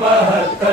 72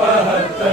72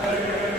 72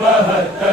72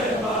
72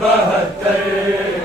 72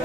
72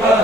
72